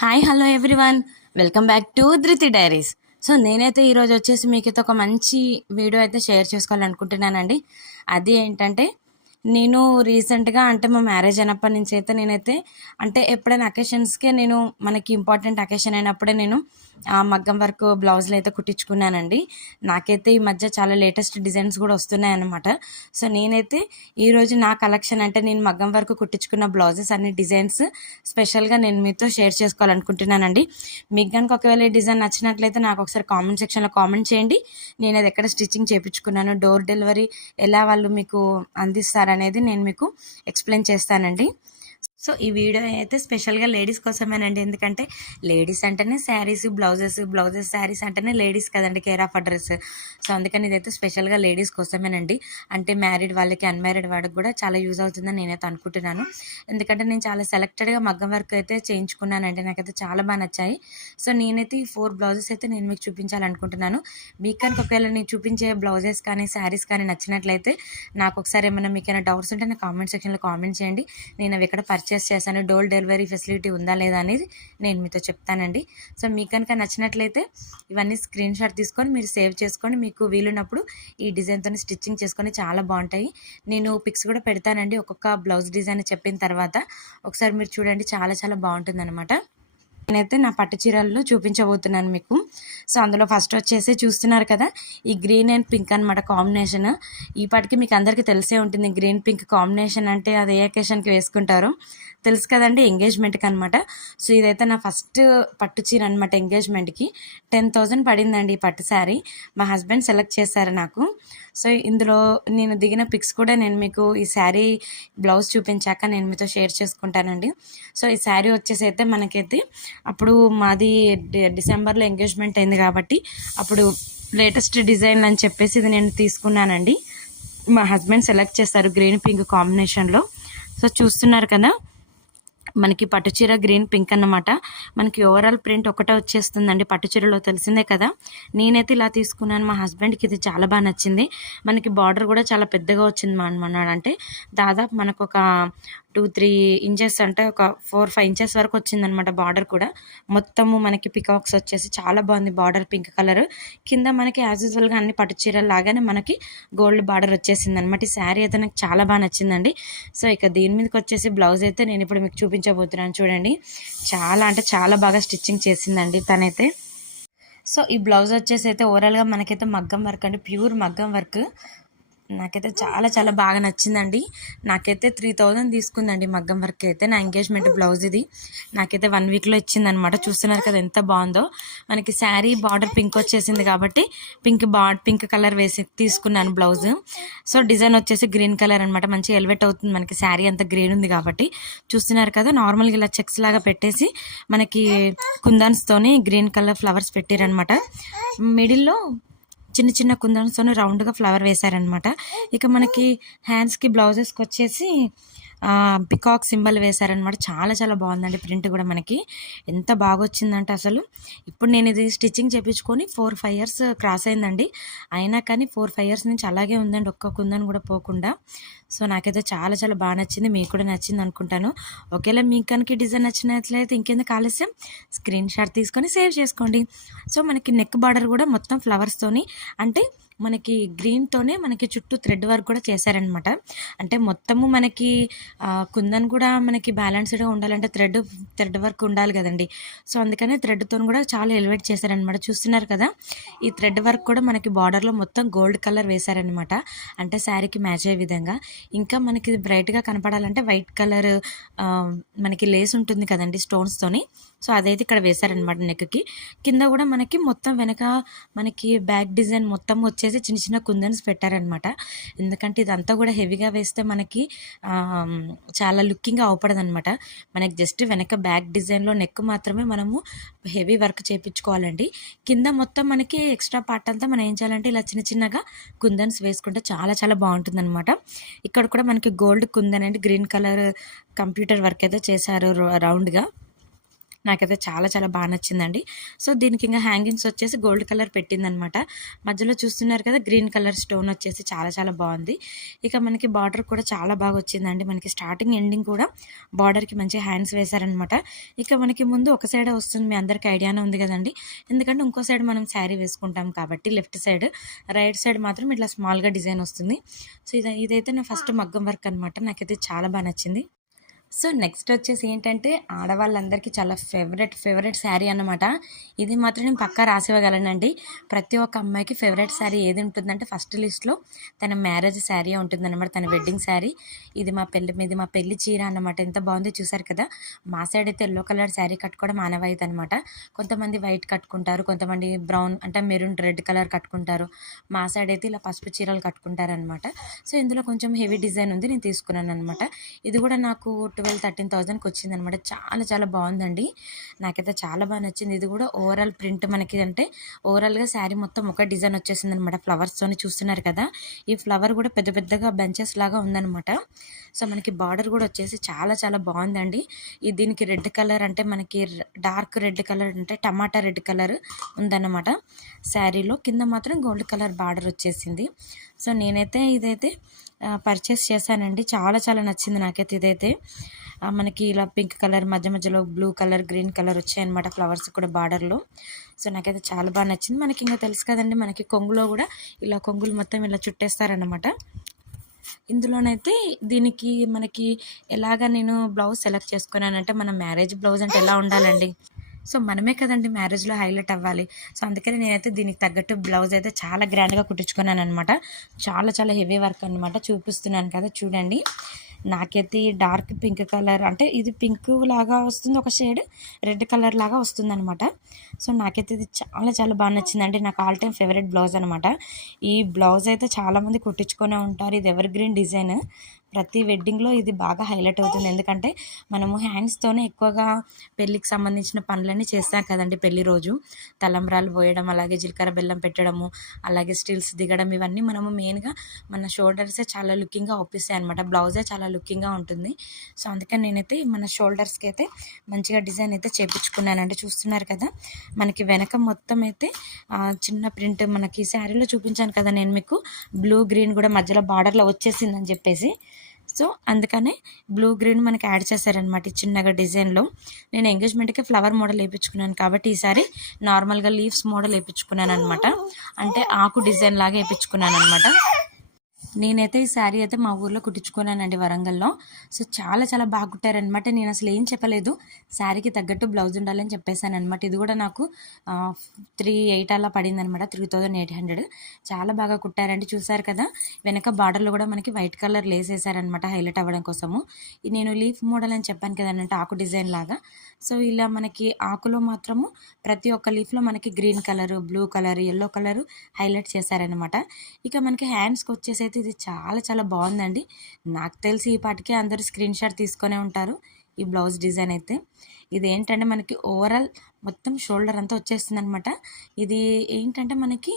Hi hello everyone. Welcome back to Dhruti Diaries. So నేనైతే ఈరోజు వచ్చేసి మీకైతే ఒక మంచి వీడియో అయితే షేర్ చేసుకోవాలనుకుంటున్నానండి. అది ఏంటంటే నేను రీసెంట్గా అంటే మా మ్యారేజ్ అయినప్పటి నుంచి అయితే నేనైతే అంటే ఎప్పుడైనా అకేషన్స్కే నేను మనకి ఇంపార్టెంట్ అకేషన్ అయినప్పుడే నేను ఆ మగ్గం వర్క్ బ్లౌజులు అయితే కుట్టించుకున్నానండి. నాకైతే ఈ మధ్య చాలా లేటెస్ట్ డిజైన్స్ కూడా వస్తున్నాయి అన్నమాట సో నేనైతే ఈరోజు నా కలెక్షన్ అంటే నేను మగ్గం వర్క్ కుట్టించుకున్న బ్లౌజెస్ అన్ని డిజైన్స్ స్పెషల్గా నేను మీతో షేర్ చేసుకోవాలనుకుంటున్నానండి. మీకు కనుక ఒకవేళ ఈ డిజైన్ నచ్చినట్లయితే నాకు ఒకసారి కామెంట్ సెక్షన్లో కామెంట్ చేయండి. నేను అది ఎక్కడ స్టిచ్చింగ్ చేయించుకున్నాను డోర్ డెలివరీ ఎలా వాళ్ళు మీకు అనేది నేను మీకు ఎక్స్ప్లెయిన్ చేస్తానండి. సో ఈ వీడియో అయితే స్పెషల్గా లేడీస్ కోసమేనండి. ఎందుకంటే లేడీస్ అంటేనే శారీస్ బ్లౌజెస్ బ్లౌజెస్ శారీస్ అంటేనే లేడీస్ కదండి కేర్ ఆఫ్ అడ్రస్. సో అందుకని ఇదైతే స్పెషల్గా లేడీస్ కోసమేనండి. అంటే మ్యారీడ్ వాళ్ళకి అన్మ్యారీడ్ వాళ్ళకి కూడా చాలా యూజ్ అవుతుందని నేనైతే అనుకుంటున్నాను. ఎందుకంటే నేను చాలా సెలెక్టెడ్గా మగ్గం వర్క్ అయితే చేయించుకున్నానండి. నాకైతే చాలా బాగా నచ్చాయి. సో నేనైతే ఈ ఫోర్ బ్లౌజెస్ అయితే నేను మీకు చూపించాలనుకుంటున్నాను. మీకు కనుక ఒకవేళ నేను చూపించే బ్లౌజెస్ కానీ శారీస్ కానీ నచ్చినట్లయితే నాకు ఒకసారి ఏమైనా మీకు ఏమైనా డౌట్స్ ఉంటే నా కామెంట్ సెక్షన్లో కామెంట్ చేయండి. నేను అవి ఇక్కడ పర్చేస్ చేశాను డోర్ డెలివరీ ఫెసిలిటీ ఉందా లేదా అనేది నేను మీతో చెప్తానండి. సో మీకు కనుక నచ్చినట్లయితే ఇవన్నీ స్క్రీన్ షాట్ తీసుకొని మీరు సేవ్ చేసుకొని మీకు వీలున్నప్పుడు ఈ డిజైన్తో స్టిచ్చింగ్ చేసుకొని చాలా బాగుంటాయి. నేను పిక్స్ కూడా పెడతానండి ఒక్కొక్క బ్లౌజ్ డిజైన్ చెప్పిన తర్వాత. ఒకసారి మీరు చూడండి చాలా చాలా బాగుంటుంది అనమాట నేనైతే నా పట్టు చీరల్లో చూపించబోతున్నాను మీకు. సో అందులో ఫస్ట్ వచ్చేసి చూస్తున్నారు కదా ఈ గ్రీన్ అండ్ పింక్ అనమాట కాంబినేషన్ ఈ పాటికి మీకు అందరికీ తెలిసే ఉంటుంది గ్రీన్ పింక్ కాంబినేషన్ అంటే అది ఏ అకేషన్కి వేసుకుంటారు. తెలుసు కదండి ఎంగేజ్మెంట్కి అనమాట సో ఇదైతే నా ఫస్ట్ పట్టు చీర అనమాట ఎంగేజ్మెంట్కి టెన్ థౌజండ్ పడిందండి ఈ పట్టు శారీ మా హస్బెండ్ సెలెక్ట్ చేశారు నాకు. సో ఇందులో నేను దిగిన పిక్స్ కూడా నేను మీకు ఈ శారీ బ్లౌజ్ చూపించాక నేను మీతో షేర్ చేసుకుంటానండి. సో ఈ శారీ వచ్చేసి అయితే మనకైతే అప్పుడు మాది డిసెంబర్లో ఎంగేజ్మెంట్ అయింది కాబట్టి అప్పుడు లేటెస్ట్ డిజైన్ అని చెప్పేసి ఇది నేను తీసుకున్నానండి. మా హస్బెండ్ సెలెక్ట్ చేస్తారు గ్రీన్ పింక్ కాంబినేషన్లో సో చూస్తున్నారు కదా మనకి పట్టుచీర గ్రీన్ పింక్ అన్నమాట. మనకి ఓవరాల్ ప్రింట్ ఒకటే వచ్చేస్తుందండి పట్టుచీరలో తెలిసిందే కదా. నేనైతే ఇలా తీసుకున్నాను మా హస్బెండ్కి ఇది చాలా బాగా నచ్చింది. మనకి బార్డర్ కూడా చాలా పెద్దగా వచ్చింది మా అంటే దాదాపు మనకు ఒక టూ త్రీ ఇంచెస్ అంటే ఒక ఫోర్ ఫైవ్ ఇంచెస్ వరకు వచ్చిందనమాట బార్డర్ కూడా. మొత్తము మనకి పికాక్స్ వచ్చేసి చాలా బాగుంది బార్డర్ పింక్ కలర్. కింద మనకి యాజ్ యూజువల్గా అన్ని పట్టు చీరలు లాగానే మనకి గోల్డ్ బార్డర్ వచ్చేసింది అనమాట ఈ శారీ అయితే నాకు చాలా బాగా నచ్చిందండి. సో ఇక దీని మీదకి వచ్చేసి బ్లౌజ్ అయితే నేను ఇప్పుడు మీకు చూపించబోతున్నాను చూడండి. చాలా అంటే చాలా బాగా స్టిచ్చింగ్ చేసిందండి తనైతే. సో ఈ బ్లౌజ్ వచ్చేసి అయితే ఓవరాల్గా మనకైతే మగ్గం వర్క్ అండి. ప్యూర్ మగ్గం వర్క్. నాకైతే చాలా చాలా బాగా నచ్చిందండి. నాకైతే త్రీ థౌజండ్ తీసుకుందండి మగ్గం వర్క్ అయితే. నా ఎంగేజ్మెంట్ బ్లౌజ్ ఇది. నాకైతే వన్ వీక్లో ఇచ్చిందనమాట చూస్తున్నారు కదా ఎంత బాగుందో. మనకి శారీ బార్డర్ పింక్ వచ్చేసింది కాబట్టి పింక్ బా పింక్ కలర్ వేసి తీసుకున్నాను బ్లౌజ్ సో డిజైన్ వచ్చేసి గ్రీన్ కలర్ అనమాట మంచి ఎలివేట్ అవుతుంది. మనకి శారీ అంత గ్రీన్ ఉంది కాబట్టి. చూస్తున్నారు కదా నార్మల్గా ఇలా చెక్స్ లాగా పెట్టేసి మనకి కుందన్స్తోని గ్రీన్ కలర్ ఫ్లవర్స్ పెట్టారనమాట మిడిల్లో చిన్న చిన్న కుందన్స్తో రౌండ్గా ఫ్లవర్ వేశారనమాట ఇక మనకి హ్యాండ్స్కి బ్లౌజెస్కి వచ్చేసి పికాక్ సింబల్ వేశారనమాట చాలా చాలా బాగుందండి ప్రింట్ కూడా మనకి. ఎంత బాగా వచ్చిందంటే అసలు. ఇప్పుడు నేను ఇది స్టిచ్చింగ్ చేయించుకొని ఫోర్ ఫైవ్ ఇయర్స్ క్రాస్ అయిందండి. అయినా కానీ ఫోర్ ఫైవ్ ఇయర్స్ నుంచి అలాగే ఉందండి ఒక్క కుందని కూడా పోకుండా. సో నాకైతే చాలా చాలా బాగా నచ్చింది. మీకు కూడా నచ్చింది అనుకుంటాను. ఒకవేళ మీకు కనుక డిజైన్ నచ్చినట్లయితే ఇంకెందుకు ఆలస్యం? స్క్రీన్ షాట్ తీసుకొని సేవ్ చేసుకోండి. సో మనకి నెక్ బార్డర్ కూడా మొత్తం ఫ్లవర్స్తోని అంటే మనకి గ్రీన్తోనే మనకి చుట్టూ థ్రెడ్ వర్క్ కూడా చేశారనమాట అంటే మొత్తము మనకి కుందన్ కూడా మనకి బ్యాలెన్స్డ్గా ఉండాలంటే థ్రెడ్ థ్రెడ్ వర్క్ ఉండాలి కదండి. సో అందుకనే థ్రెడ్తో కూడా చాలా ఎలివేట్ చేశారనమాట చూస్తున్నారు కదా ఈ థ్రెడ్ వర్క్ కూడా మనకి బార్డర్లో మొత్తం గోల్డ్ కలర్ వేశారనమాట అంటే శారీకి మ్యాచ్ అయ్యే విధంగా. ఇంకా మనకి బ్రైట్గా కనపడాలంటే వైట్ కలర్ మనకి లేస్ ఉంటుంది కదండి స్టోన్స్తోని సో అదైతే ఇక్కడ వేశారనమాట నెక్కి కింద కూడా మనకి మొత్తం వెనక మనకి బ్యాక్ డిజైన్ మొత్తం వచ్చేసి చిన్న చిన్న కుందన్స్ పెట్టారనమాట ఎందుకంటే ఇదంతా కూడా హెవీగా వేస్తే మనకి చాలా లుకింగ్ అవపడదనమాట మనకి జస్ట్ వెనక బ్యాక్ డిజైన్లో నెక్ మాత్రమే మనము హెవీ వర్క్ చేయించుకోవాలండి కింద మొత్తం మనకి ఎక్స్ట్రా పార్ట్ అంతా మనం ఏం చేయాలంటే ఇలా చిన్న చిన్నగా కుందన్స్ వేసుకుంటే చాలా చాలా బాగుంటుంది అనమాట ఇక్కడ కూడా మనకి గోల్డ్ కుందనండి గ్రీన్ కలర్ కంప్యూటర్ వర్క్ అయితే చేశారు రౌండ్గా. నాకైతే చాలా చాలా బాగా నచ్చిందండి. సో దీనికి ఇంకా హ్యాంగింగ్స్ వచ్చేసి గోల్డ్ కలర్ పెట్టిందనమాట. మధ్యలో చూస్తున్నారు కదా గ్రీన్ కలర్ స్టోన్ వచ్చేసి చాలా చాలా బాగుంది. ఇక మనకి బార్డర్ కూడా చాలా బాగా వచ్చిందండి. మనకి స్టార్టింగ్ ఎండింగ్ కూడా బార్డర్కి మంచి హ్యాండ్స్ వేశారనమాట. ఇక మనకి ముందు ఒక సైడ్ వస్తుంది మీ అందరికీ ఐడియానే ఉంది కదండి. ఎందుకంటే ఇంకో సైడ్ మనం శారీ వేసుకుంటాం కాబట్టి లెఫ్ట్ సైడ్ రైట్ సైడ్ మాత్రం ఇట్లా స్మాల్గా డిజైన్ వస్తుంది. సో ఇది ఇదైతే నా ఫస్ట్ మగ్గం వర్క్ అనమాట నాకైతే చాలా బాగా నచ్చింది. సో నెక్స్ట్ వచ్చేసి ఏంటంటే ఆడవాళ్ళందరికీ చాలా ఫేవరెట్ ఫేవరెట్ శారీ అనమాట ఇది మాత్రం నేను పక్కా రాసివ్వగలనండి. ప్రతి ఒక్క అమ్మాయికి ఫేవరెట్ శారీ ఏది ఉంటుందంటే ఫస్ట్ లిస్ట్లో తన మ్యారేజ్ శారీ ఉంటుందన్నమాట తన వెడ్డింగ్ శారీ. ఇది మా పెళ్ళి ఇది మా పెళ్ళి చీర అన్నమాట. ఎంత బాగుందో చూసారు కదా? మా సైడ్ అయితే ఎల్లో కలర్ శారీ కట్టుకోవడం ఆనవాయితీ అనమాట కొంతమంది వైట్ కట్టుకుంటారు కొంతమంది బ్రౌన్ అంటే మెరూన్ రెడ్ కలర్ కట్టుకుంటారు. మా సైడ్ అయితే ఇలా పసుపు చీరలు కట్టుకుంటారనమాట సో ఇందులో కొంచెం హెవీ డిజైన్ ఉంది నేను తీసుకున్నాను అనమాట ఇది కూడా నాకు ట్వెల్వ్ థర్టీన్ థౌజండ్కి వచ్చింది అనమాట చాలా చాలా బాగుందండి. నాకైతే చాలా బాగా నచ్చింది. ఇది కూడా ఓవరాల్ ప్రింట్ మనకి అంటే ఓవరాల్గా శారీ మొత్తం ఒక డిజైన్ వచ్చేసింది అనమాట ఫ్లవర్స్తో చూస్తున్నారు కదా. ఈ ఫ్లవర్ కూడా పెద్ద పెద్దగా బెంచెస్ లాగా ఉందనమాట. సో మనకి బార్డర్ కూడా వచ్చేసి చాలా చాలా బాగుందండి. ఈ దీనికి రెడ్ కలర్ అంటే మనకి డార్క్ రెడ్ కలర్ అంటే టమాటా రెడ్ కలర్ ఉందన్నమాట శారీలో కింద మాత్రం గోల్డ్ కలర్ బార్డర్ వచ్చేసింది. సో నేనైతే ఇదైతే పర్చేస్ చేశానండి. చాలా చాలా నచ్చింది నాకైతే ఇదైతే. మనకి ఇలా పింక్ కలర్ మధ్య మధ్యలో బ్లూ కలర్ గ్రీన్ కలర్ వచ్చాయన్నమాట ఫ్లవర్స్ కూడా బార్డర్లో సో నాకైతే చాలా బాగా నచ్చింది. మనకి ఇంకా తెలుసు కదండి మనకి కొంగులో కూడా ఇలా కొంగులు మొత్తం ఇలా చుట్టేస్తారనమాట ఇందులోనైతే దీనికి మనకి ఎలాగ నేను బ్లౌజ్ సెలెక్ట్ చేసుకున్నానంటే మన మ్యారేజ్ బ్లౌజ్ అంటే ఎలా ఉండాలండి? సో మనమే కదండి మ్యారేజ్లో హైలైట్ అవ్వాలి. సో అందుకని నేనైతే దీనికి తగ్గట్టు బ్లౌజ్ అయితే చాలా గ్రాండ్గా కుట్టించుకున్నాను అనమాట చాలా చాలా హెవీ వర్క్ అనమాట చూపిస్తున్నాను కదా చూడండి. నాకైతే ఈ డార్క్ పింక్ కలర్ అంటే ఇది పింక్ లాగా వస్తుంది ఒక షేడ్. రెడ్ కలర్ లాగా వస్తుంది అనమాట సో నాకైతే ఇది చాలా చాలా బాగా నచ్చిందండి. నాకు ఆల్ టైమ్ ఫేవరెట్ బ్లౌజ్ అనమాట ఈ బ్లౌజ్ అయితే చాలామంది కుట్టించుకునే ఉంటారు. ఇది ఎవర్ గ్రీన్ డిజైన్. ప్రతి వెడ్డింగ్లో ఇది బాగా హైలైట్ అవుతుంది. ఎందుకంటే మనము హ్యాండ్స్తోనే ఎక్కువగా పెళ్ళికి సంబంధించిన పనులన్నీ చేస్తాం కదండి పెళ్ళి రోజు. తలంబ్రాలు పోయడం అలాగే జీలకర్ర బెల్లం పెట్టడము అలాగే స్టిల్స్ దిగడం ఇవన్నీ మనము మెయిన్గా మన షోల్డర్సే చాలా లుకింగ్గా ఒప్పిస్తాయి అనమాట బ్లౌజే చాలా లుకింగ్గా ఉంటుంది. సో అందుకని నేనైతే మన షోల్డర్స్కి అయితే మంచిగా డిజైన్ అయితే చేపించుకున్నాను అంటే చూస్తున్నారు కదా మనకి వెనక మొత్తం అయితే చిన్న ప్రింట్ మనకి శారీలో చూపించాను కదా నేను మీకు. బ్లూ గ్రీన్ కూడా మధ్యలో బార్డర్లో వచ్చేసిందని చెప్పేసి. సో అందుకనే బ్లూ గ్రీన్ మనకి యాడ్ చేశారనమాట చిన్నగా డిజైన్లో నేను ఎంగేజ్మెంట్కి ఫ్లవర్ మోడల్ వేయించుకున్నాను కాబట్టి ఈసారి నార్మల్గా లీవ్స్ మోడల్ వేయించుకున్నాను అనమాట అంటే ఆకు డిజైన్ లాగా వేయించుకున్నాను అనమాట నేనైతే ఈ శారీ అయితే మా ఊర్లో కుట్టించుకున్నానండి వరంగల్లో. సో చాలా చాలా బాగా కుట్టారనమాట నేను అసలు ఏం చెప్పలేదు. శారీకి తగ్గట్టు బ్లౌజ్ ఉండాలని చెప్పేశాను అనమాట ఇది కూడా నాకు త్రీ ఎయిట్ అలా పడింది అనమాట త్రీ థౌజండ్ ఎయిట్ హండ్రెడ్. చాలా బాగా కుట్టారండి. చూసారు కదా వెనక బార్డర్లో కూడా మనకి వైట్ కలర్ లేసేసారనమాట హైలైట్ అవ్వడం కోసము. నేను లీఫ్ మోడల్ అని చెప్పాను కదనంటే ఆకు డిజైన్ లాగా. సో ఇలా మనకి ఆకులో మాత్రము ప్రతి ఒక్క లీఫ్లో మనకి green colour blue colour yellow colour highlight చేశారనమాట ఇక మనకి హ్యాండ్స్కి వచ్చేసి అయితే ఇది చాలా చాలా బాగుందండి. నాకు తెలిసి ఈ పాటికే అందరూ స్క్రీన్ షాట్ తీసుకొనే ఉంటారు ఈ బ్లౌజ్ డిజైన్ అయితే. ఇది ఏంటంటే మనకి ఓవరాల్ మొత్తం షోల్డర్ అంతా వచ్చేస్తుంది అనమాట ఇది ఏంటంటే మనకి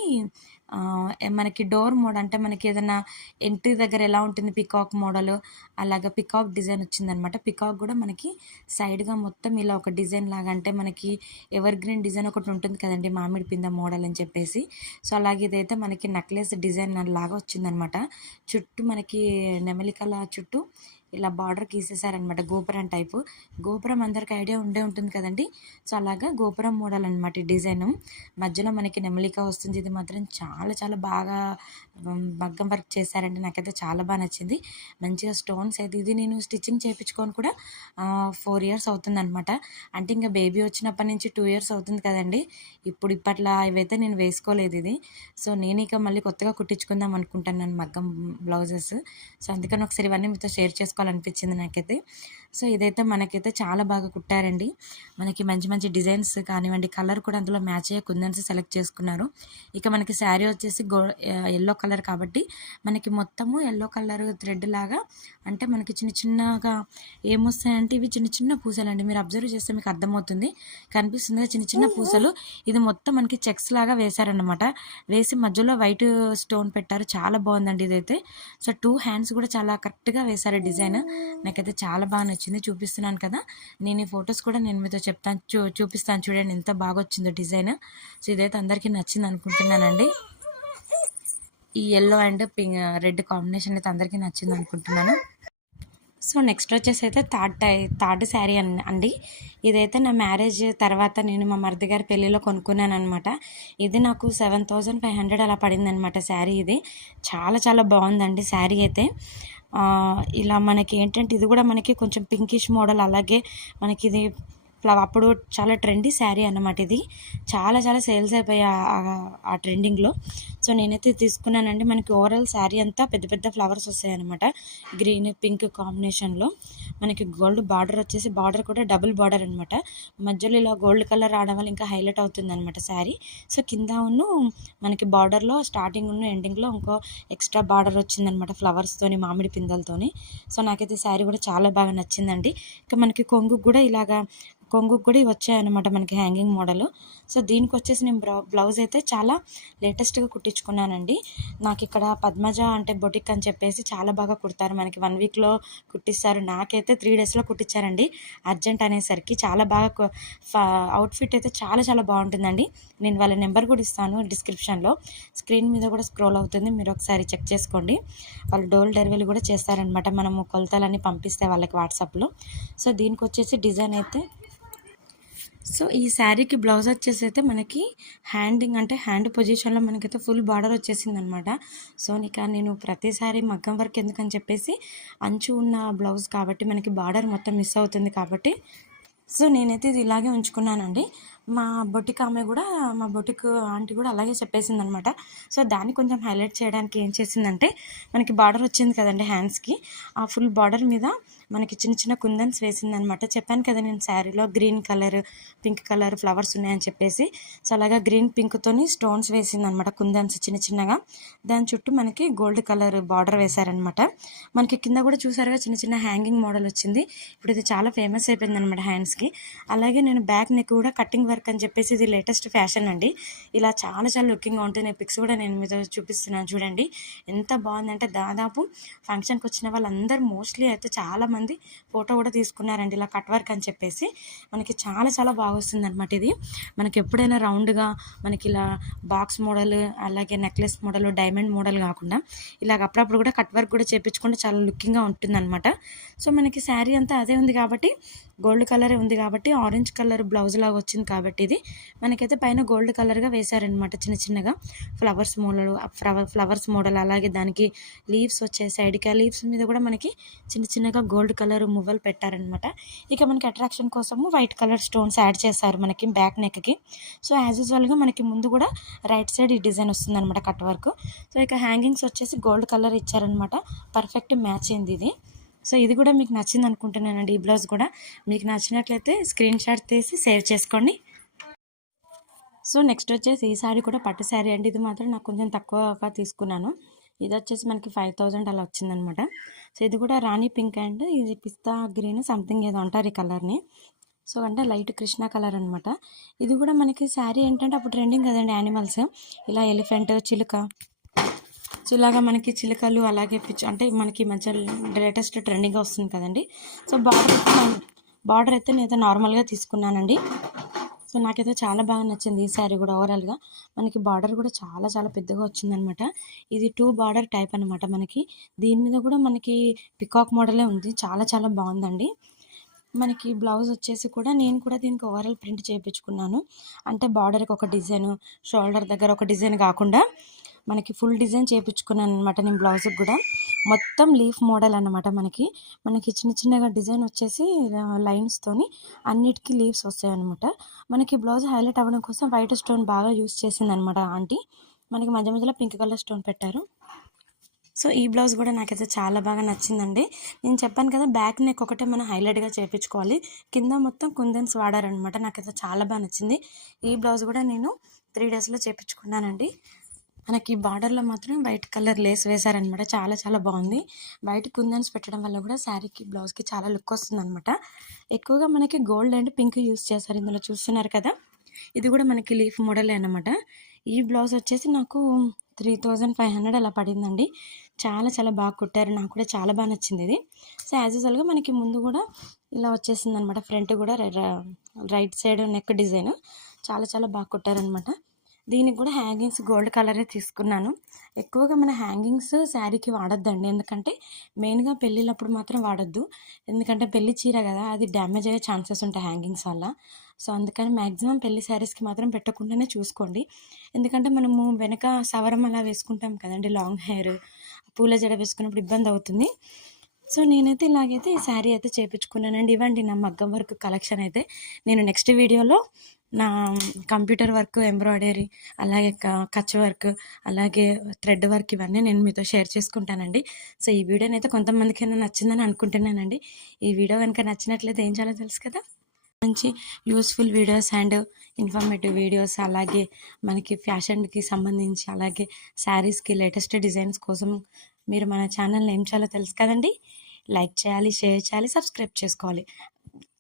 మనకి డోర్ మోడ్ అంటే మనకి ఏదైనా ఎంట్రీ దగ్గర ఎలా ఉంటుంది పికాక్ మోడల్ అలాగా పికాక్ డిజైన్ వచ్చిందనమాట. పికాక్ కూడా మనకి సైడ్గా మొత్తం ఇలా ఒక డిజైన్ లాగా అంటే మనకి ఎవర్ గ్రీన్ డిజైన్ ఒకటి ఉంటుంది కదండి మామిడి పింద మోడల్ అని చెప్పేసి. సో అలాగే ఇదైతే మనకి నెక్లెస్ డిజైన్ లాగా వచ్చిందనమాట. చుట్టూ మనకి నెమలికల చుట్టూ ఇలా బార్డర్ గీసేసారనమాట గోపురం టైపు. గోపురం అందరికి ఐడియా ఉండే ఉంటుంది కదండి? సో అలాగా గోపురం మోడల్ అనమాట ఈ డిజైన్. మధ్యలో మనకి నెమలిక వస్తుంది. ఇది మాత్రం చాలా చాలా బాగా మగ్గం వర్క్ చేశారండి. నాకైతే చాలా బాగా నచ్చింది. మంచిగా స్టోన్స్ అయితే ఇది నేను స్టిచ్చింగ్ చేయించుకొని కూడా ఫోర్ ఇయర్స్ అవుతుందనమాట అంటే ఇంకా బేబీ వచ్చినప్పటి నుంచి టూ ఇయర్స్ అవుతుంది కదండి? ఇప్పుడు ఇప్పట్లో ఇవైతే నేను వేసుకోలేదు ఇది. సో నేను ఇక మళ్ళీ కొత్తగా కుట్టించుకుందాం అనుకుంటున్నాను మగ్గం బ్లౌజెస్. సో అందుకని ఒకసారి ఇవన్నీ మీతో షేర్ చేసుకోవాలనిపించింది నాకైతే. సో ఇదైతే మనకైతే చాలా బాగా కుట్టారండి. మనకి మంచి మంచి డిజైన్స్ కానివ్వండి కలర్ కూడా అందులో మ్యాచ్ అయ్యే కుందన్స్ సెలెక్ట్ చేసుకున్నారు. ఇక మనకి శారీ వచ్చేసి గో ఎల్లో కలర్ కాబట్టి మనకి మొత్తము ఎల్లో కలర్ థ్రెడ్ లాగా అంటే మనకి చిన్న చిన్నగా ఏమొస్తాయంటే ఇవి చిన్న చిన్న పూసలండి. మీరు అబ్జర్వ్ చేస్తే మీకు అర్థమవుతుంది. కనిపిస్తుంది చిన్న చిన్న పూసలు. ఇది మొత్తం మనకి చెక్స్ లాగా వేశారనమాట వేసి మధ్యలో వైట్ స్టోన్ పెట్టారు. చాలా బాగుందండి ఇదైతే. సో టూ హ్యాండ్స్ కూడా చాలా కరెక్ట్గా వేశారు డిజైన్. డిజైన్ నాకైతే చాలా బాగా వచ్చింది చూపిస్తున్నాను కదా. నేను ఈ ఫొటోస్ కూడా నేను మీతో చెప్తాను చూ చూపిస్తాను చూడండి ఎంత బాగా వచ్చిందో డిజైన్. సో ఇదైతే అందరికీ నచ్చింది అనుకుంటున్నానండి. ఈ yellow and pink red combination అయితే అందరికీ నచ్చింది అనుకుంటున్నాను. సో నెక్స్ట్ వచ్చేసి అయితే థర్డ్ టై థర్డ్ శారీ అన్- అండి. ఇదైతే నా మ్యారేజ్ తర్వాత నేను మా మరిది గారి పెళ్ళిలో కొనుక్కున్నాను అనమాట ఇది నాకు సెవెన్ థౌజండ్ ఫైవ్ హండ్రెడ్ అలా పడింది అనమాట శారీ ఇది. చాలా చాలా బాగుందండి శారీ అయితే. ఇలా మనకి ఏంటంటే ఇది కూడా మనకి కొంచెం పింకిష్ మోడల్ అలాగే మనకి ఇది ఫ్లవ అప్పుడు చాలా ట్రెండీ శారీ అన్నమాట ఇది. చాలా చాలా సేల్స్ అయిపోయాయి ఆ- ట్రెండింగ్లో సో నేనైతే తీసుకున్నానండి. మనకి ఓవరాల్ శారీ అంతా పెద్ద పెద్ద ఫ్లవర్స్ వస్తాయి అనమాట గ్రీన్ పింక్ కాంబినేషన్లో మనకి గోల్డ్ బార్డర్ వచ్చేసి బార్డర్ కూడా డబుల్ బార్డర్ అనమాట మధ్యలో ఇలా గోల్డ్ కలర్ రావడం వల్ల ఇంకా హైలైట్ అవుతుంది అనమాట శారీ. సో కింద ఉన్ను మనకి బార్డర్లో స్టార్టింగ్ ఉన్న ఎండింగ్లో ఇంకో ఎక్స్ట్రా బార్డర్ వచ్చిందనమాట ఫ్లవర్స్తోని మామిడి పిందెలతోని. సో నాకైతే శారీ కూడా చాలా బాగా నచ్చిందండి. ఇంకా మనకి కొంగు కూడా ఇలాగా కొంగు కూడా వచ్చాయన్నమాట మనకి హ్యాంగింగ్ మోడల్. సో దీనికి వచ్చేసి నేను బ్రౌ బ్లౌజ్ అయితే చాలా లేటెస్ట్గా కుట్టించుకున్నానండి. నాకు ఇక్కడ పద్మజ అంటే బొటిక్ అని చెప్పేసి చాలా బాగా కుడతారు. మనకి వన్ వీక్లో కుట్టిస్తారు. నాకైతే త్రీ డేస్లో కుట్టించారండి అర్జెంట్ అనేసరికి చాలా బాగా అవుట్ఫిట్ అయితే చాలా చాలా బాగుంటుందండి. నేను వాళ్ళ నెంబర్ కూడా ఇస్తాను డిస్క్రిప్షన్లో. స్క్రీన్ మీద కూడా స్క్రోల్ అవుతుంది. మీరు ఒకసారి చెక్ చేసుకోండి. వాళ్ళు డోర్ డెలివరీ కూడా చేస్తారనమాట మనము కొలతలన్నీ పంపిస్తే వాళ్ళకి వాట్సాప్లో. సో దీనికి వచ్చేసి డిజైన్ అయితే సో ఈ శారీకి బ్లౌజ్ వచ్చేసి అయితే మనకి హ్యాండింగ్ అంటే హ్యాండ్ పొజిషన్లో మనకైతే ఫుల్ బార్డర్ వచ్చేసింది అనమాట సో ఇక నేను ప్రతిసారి మగ్గం వర్క్ ఎందుకని చెప్పేసి అంచు ఉన్న బ్లౌజ్ కాబట్టి మనకి బార్డర్ మొత్తం మిస్ అవుతుంది కాబట్టి. సో నేనైతే ఇది ఇలాగే ఉంచుకున్నానండి. మా బొటిక్ ఆమె కూడా మా బొటిక్ ఆంటీ కూడా అలాగే చెప్పేసింది అనమాట సో దాన్ని కొంచెం హైలైట్ చేయడానికి ఏం చేసిందంటే మనకి బార్డర్ వచ్చింది కదండి హ్యాండ్స్కి ఆ ఫుల్ బార్డర్ మీద మనకి చిన్న చిన్న కుందన్స్ వేసింది అనమాట చెప్పాను కదా నేను శారీలో green colour pink colour flowers ఉన్నాయని చెప్పేసి. సో అలాగా గ్రీన్ పింక్తోని స్టోన్స్ వేసింది అనమాట కుందన్స్ చిన్న చిన్నగా. దాని చుట్టూ మనకి గోల్డ్ కలర్ బార్డర్ వేశారనమాట. మనకి కింద కూడా చూసారుగా చిన్న చిన్న హ్యాంగింగ్ మోడల్ వచ్చింది. ఇప్పుడు ఇది చాలా ఫేమస్ అయిపోయింది అనమాట హ్యాండ్స్కి. అలాగే నేను బ్యాక్ నెక్ కూడా కటింగ్ వర్క్ అని చెప్పేసి ఇది లేటెస్ట్ ఫ్యాషన్ అండి. ఇలా చాలా చాలా లుకింగ్గా ఉంటుంది నేను పిక్స్ కూడా నేను మీద చూపిస్తున్నాను చూడండి. ఎంత బాగుందంటే దాదాపు ఫంక్షన్కి వచ్చిన వాళ్ళందరూ మోస్ట్లీ అయితే చాలా మంది ఫోటో కూడా తీసుకున్నారండి. ఇలా కట్ వర్క్ అని చెప్పేసి మనకి చాలా చాలా బాగా వస్తుంది అనమాట ఇది. మనకి ఎప్పుడైనా రౌండ్గా మనకి ఇలా బాక్స్ మోడల్ అలాగే నెక్లెస్ మోడల్ డైమండ్ మోడల్ కాకుండా ఇలాగ అప్పుడప్పుడు కూడా కట్ వర్క్ కూడా చేపించుకుంటే చాలా లుకింగ్గా ఉంటుంది అనమాట సో మనకి శారీ అంతా అదే ఉంది కాబట్టి గోల్డ్ కలర్ ఉంది కాబట్టి ఆరెంజ్ కలర్ బ్లౌజ్ లాగా వచ్చింది కాబట్టి కాబట్టి ఇది మనకైతే పైన గోల్డ్ కలర్గా వేశారనమాట చిన్న చిన్నగా. ఫ్లవర్స్ మూడలు ఫ్లవర్ ఫ్లవర్స్ మోడల్ అలాగే దానికి లీవ్స్ వచ్చే సైడ్కి ఆ లీవ్స్ మీద కూడా మనకి చిన్న చిన్నగా గోల్డ్ కలర్ మువ్వలు పెట్టారనమాట ఇక మనకి అట్రాక్షన్ కోసము వైట్ కలర్ స్టోన్స్ యాడ్ చేశారు మనకి బ్యాక్ నెక్కి సో యాజ్ యూజువల్గా మనకి ముందు కూడా రైట్ సైడ్ ఈ డిజైన్ వస్తుందన్నమాట కట్ వర్క్. సో ఇక హ్యాంగింగ్స్ వచ్చేసి గోల్డ్ కలర్ ఇచ్చారనమాట పర్ఫెక్ట్ మ్యాచ్ అయింది ఇది. సో ఇది కూడా మీకు నచ్చింది అనుకుంటున్నానండి ఈ బ్లౌజ్ కూడా. మీకు నచ్చినట్లయితే స్క్రీన్ షాట్ తీసి సేవ్ చేసుకోండి. సో నెక్స్ట్ వచ్చేసి ఈ శారీ కూడా పట్టు శారీ అండి. ఇది మాత్రం నాకు కొంచెం తక్కువగా తీసుకున్నాను. ఇది వచ్చేసి మనకి ఫైవ్ థౌజండ్ అలా వచ్చిందనమాట. సో ఇది కూడా రాణి పింక్ అండ్ ఇది పిస్తా గ్రీన్ సంథింగ్ ఏదో అంటారు ఈ కలర్ని. సో అంటే లైట్ కృష్ణ కలర్ అనమాట. ఇది కూడా మనకి శారీ ఏంటంటే అప్పుడు ట్రెండింగ్ కదండి యానిమల్స్. ఇలా ఎలిఫెంట్ చిలుక. సో ఇలాగా మనకి చిలుకలు అలాగే పిచ్చి అంటే మనకి మంచి లేటెస్ట్ ట్రెండింగ్గా వస్తుంది కదండి. సో బార్డర్ అయితే బార్డర్ అయితే నేనైతే నార్మల్గా తీసుకున్నానండి. సో నాకైతే చాలా బాగా నచ్చింది ఈ శారీ కూడా ఓవరాల్గా మనకి బార్డర్ కూడా చాలా చాలా పెద్దగా వచ్చిందనమాట. ఇది టూ బార్డర్ టైప్ అనమాట మనకి. దీని మీద కూడా మనకి పికాక్ మోడలే ఉంది. చాలా చాలా బాగుందండి. మనకి బ్లౌజ్ వచ్చేసి కూడా నేను కూడా దీనికి ఓవరాల్ ప్రింట్ చేయించుకున్నాను. అంటే బార్డర్కి ఒక డిజైన్ షోల్డర్ దగ్గర ఒక డిజైన్ కాకుండా మనకి ఫుల్ డిజైన్ చేయించుకున్నాను అనమాట నేను బ్లౌజ్కి కూడా. మొత్తం లీఫ్ మోడల్ అన్నమాట మనకి. మనకి చిన్న చిన్నగా డిజైన్ వచ్చేసి లైన్స్తోని అన్నిటికీ లీవ్స్ వస్తాయి అనమాట మనకి బ్లౌజ్ హైలైట్ అవ్వడం కోసం వైట్ స్టోన్ బాగా యూస్ చేసింది అనమాట ఆంటీ. మనకి మధ్య మధ్యలో పింక్ కలర్ స్టోన్ పెట్టారు. సో ఈ బ్లౌజ్ కూడా నాకైతే చాలా బాగా నచ్చిందండి. నేను చెప్పాను కదా బ్యాక్ నెక్ ఒకటే మనం హైలైట్గా చేయించుకోవాలి కింద మొత్తం కుందన్స్ వాడారనమాట నాకైతే చాలా బాగా నచ్చింది. ఈ బ్లౌజ్ కూడా నేను త్రీ డేస్లో చేయించుకున్నానండి మనకి బార్డర్లో మాత్రం వైట్ కలర్ లేస్ వేశారనమాట చాలా చాలా బాగుంది. వైట్ కుందన్స్ పెట్టడం వల్ల కూడా శారీకి బ్లౌజ్కి చాలా లుక్ వస్తుంది అనమాట ఎక్కువగా మనకి గోల్డ్ అండ్ పింక్ యూస్ చేశారు ఇందులో చూస్తున్నారు కదా? ఇది కూడా మనకి లీఫ్ మోడలే అనమాట ఈ బ్లౌజ్ వచ్చేసి నాకు త్రీ థౌజండ్ ఫైవ్ హండ్రెడ్ అలా పడిందండి. చాలా చాలా బాగా కుట్టారు. నాకు కూడా చాలా బాగా నచ్చింది ఇది. సో యాజ్ యూజువల్గా మనకి ముందు కూడా ఇలా వచ్చేసింది అనమాట ఫ్రంట్ కూడా రైట్ సైడ్ నెక్ డిజైన్. చాలా చాలా బాగా కుట్టారనమాట దీనికి కూడా హ్యాంగింగ్స్ గోల్డ్ కలరే తీసుకున్నాను. ఎక్కువగా మన హ్యాంగింగ్స్ శారీకి వాడొద్దండి. ఎందుకంటే మెయిన్గా పెళ్ళిళ్ళప్పుడు మాత్రం వాడద్దు. ఎందుకంటే పెళ్ళి చీర కదా అది డ్యామేజ్ అయ్యే ఛాన్సెస్ ఉంటాయి హ్యాంగింగ్స్ వల్ల. సో అందుకని మ్యాక్సిమం పెళ్ళి శారీస్కి మాత్రం పెట్టకుండానే చూసుకోండి. ఎందుకంటే మనము వెనక సవరం అలా వేసుకుంటాం కదండి లాంగ్ హెయిర్ పూల జడ వేసుకున్నప్పుడు ఇబ్బంది అవుతుంది. సో నేనైతే ఇలాగైతే ఈ శారీ అయితే చేయించుకున్నానండి ఇవ్వండి నా మగ్గం వర్క్ కలెక్షన్ అయితే. నేను నెక్స్ట్ వీడియోలో నా కంప్యూటర్ వర్క్ ఎంబ్రాయిడరీ అలాగే క- కచ్ వర్క్ అలాగే థ్రెడ్ వర్క్ ఇవన్నీ నేను మీతో షేర్ చేసుకుంటానండి. సో ఈ వీడియోని అయితే కొంతమందికైనా నచ్చిందని అనుకుంటున్నానండి. ఈ వీడియో కనుక నచ్చినట్లయితే ఏం చేయాలో తెలుసు కదా? మంచి useful videos and informative videos అలాగే మనకి ఫ్యాషన్కి సంబంధించి అలాగే శారీస్కి లేటెస్ట్ డిజైన్స్ కోసం మీరు మన ఛానల్ని ఏం చేయాలో తెలుసు కదండి? లైక్ చేయాలి షేర్ చేయాలి సబ్స్క్రైబ్ చేసుకోవాలి.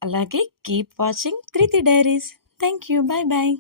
అలాగే keep watching Kriti Diaries. Thank you. Bye bye.